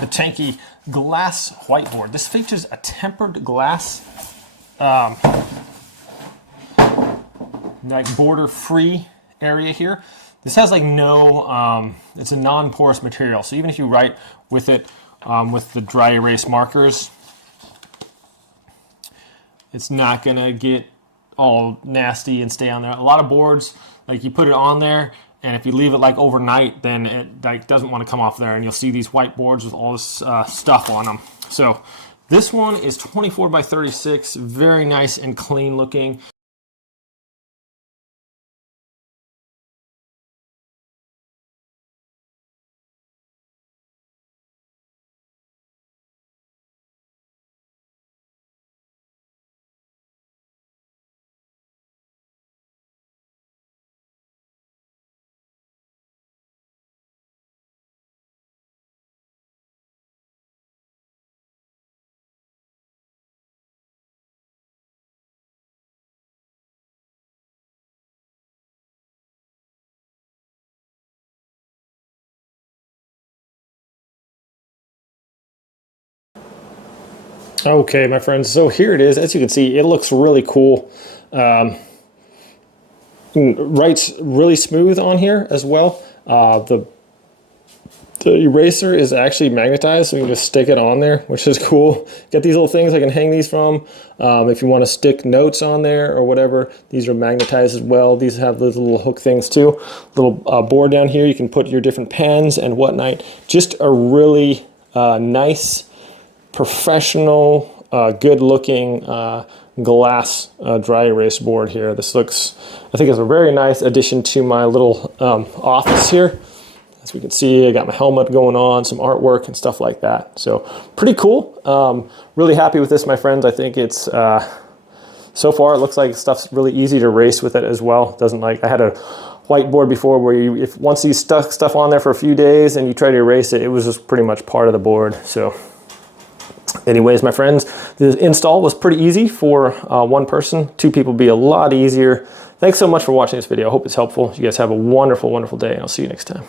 the Tankee glass whiteboard. This features a tempered glass, like border-free area here. This has like no, it's a non-porous material, so even if you write with it with the dry erase markers, it's not gonna get all nasty and stay on there. A lot of boards, like you put it on there, and if you leave it like overnight, then it like doesn't want to come off there, and you'll see these whiteboards with all this stuff on them. So this one is 24 by 36, very nice and clean looking. Okay, my friends, so here it is. As you can see, it looks really cool. Writes really smooth on here as well. The eraser is actually magnetized, so you can just stick it on there, which is cool. Get these little things I can hang these from. If you want to stick notes on there or whatever, these are magnetized as well. These have those little hook things too. Little board down here, you can put your different pens and whatnot. Just a really nice, professional, good looking glass dry erase board here. This looks, I think it's a very nice addition to my little office here. As we can see, I got my helmet going on, some artwork and stuff like that. So pretty cool. Really happy with this, my friends. I think it's, so far it looks like stuff's really easy to erase with it as well. It doesn't like, I had a whiteboard before where you, if once you stuck stuff on there for a few days and you try to erase it, it was just pretty much part of the board. So anyways, my friends, the install was pretty easy for one person. 2 people would be a lot easier. Thanks so much for watching this video. I hope it's helpful. You guys have a wonderful, wonderful day, and I'll see you next time.